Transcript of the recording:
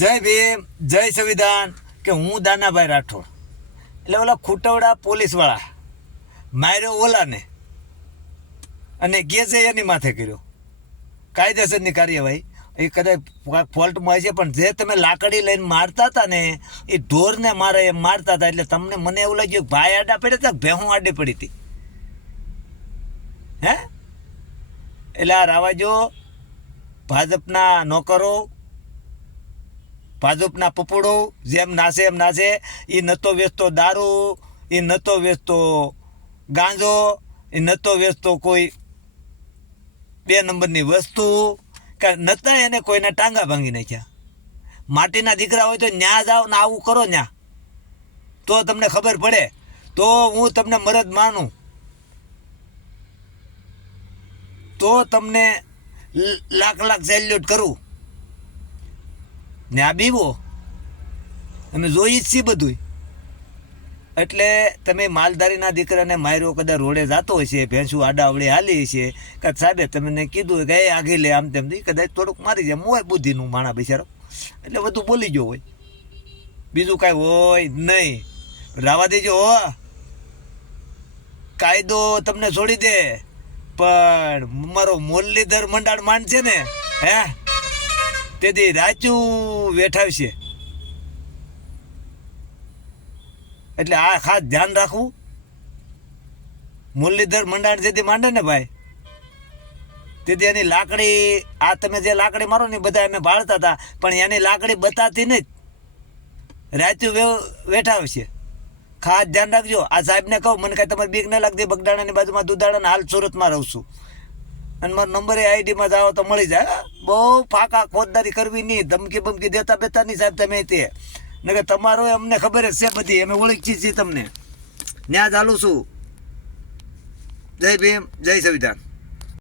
જય ભીમ, જય સંવિધાન. કે હું દાનાભાઈ રાઠોડ, એટલે ઓલા ખૂટવડા પોલીસવાળા માર્યો ઓલાને અને કેસ એની માથે કર્યો. કાયદેસરની કાર્યવાહી એ કદાચ ફોલ્ટમાં છે, પણ જે તમે લાકડી લઈને મારતા હતા ને એ ઢોરને મારે એમ મારતા હતા. એટલે તમને મને એવું લાગ્યું ભાઈ આડા પડ્યા હતા, ભેહું આડી પડી હતી. હે એટલે આ રાવાજો ભાજપના નોકરો, ભાજપના પપોડો જેમ નાસે એમ નાસે. એ નહોતો વેચતો દારૂ, એ નહોતો વેચતો ગાંજો, એ નહોતો વેચતો કોઈ 2 નંબરની વસ્તુ, કે નહોતા એને કોઈના ટાંગા ભાંગી નાખ્યા. માટીના દીકરા હોય તો ન્યા જાઓ ને આવું કરો ન્યા, તો તમને ખબર પડે. તો હું તમને મરદ માનું, તો તમને લાખ લાખ સેલ્યુટ કરું ને. આ બીવો અમે જોઈ જ છીએ બધું. એટલે તમે માલધારીના દીકરાને માર્યો, કદાચ રોડે જતો હોય છે, ભેંસું આડાવડે હાલી છે, કદાચ સાહેબે તમને કીધું કે એ આગી લે આમ તેમ, કદાચ થોડુંક મારી જાય હોય બુદ્ધિનું માણા બિચારો, એટલે બધું બોલી ગયો હોય, બીજું કાંઈ હોય નહીં. રાવા દેજો હો, કાયદો તમને છોડી દે, પણ મારો મુરલીધર મંડાણ માંડ છે ને, હે તેથી રાચું વેઠાવશે. એટલે આ ખાસ ધ્યાન રાખવું. મુરલીધર મંડાણ જેથી માંડે ને ભાઈ, તેથી એની લાકડી, આ તમે જે લાકડી મારો ને બધા અમે ભાળતા હતા, પણ એની લાકડી બતાતી નહીં, રાચું વેઠાવશે. ખાસ ધ્યાન રાખજો. આ સાહેબને કહું, મને કાંઈ તમારી બીક ન લાગતી, બગદાણાની બાજુમાં દુધાળાને હાલ સુરતમાં રહું છું, અને મારો નંબર આઈડીમાં જાઓ તો મળી જાય. બહુ ફાંકા ખોદદારી કરવી નહીં, ધમકી બમકી દેતા બેતા નહીં સાહેબ તમે તે. ને કે તમારો અમને ખબર જ છે બધી, અમે ઓળખીએ છીએ તમને. ત્યાં ચાલું છું. જય ભીમ, જય સંવિધાન.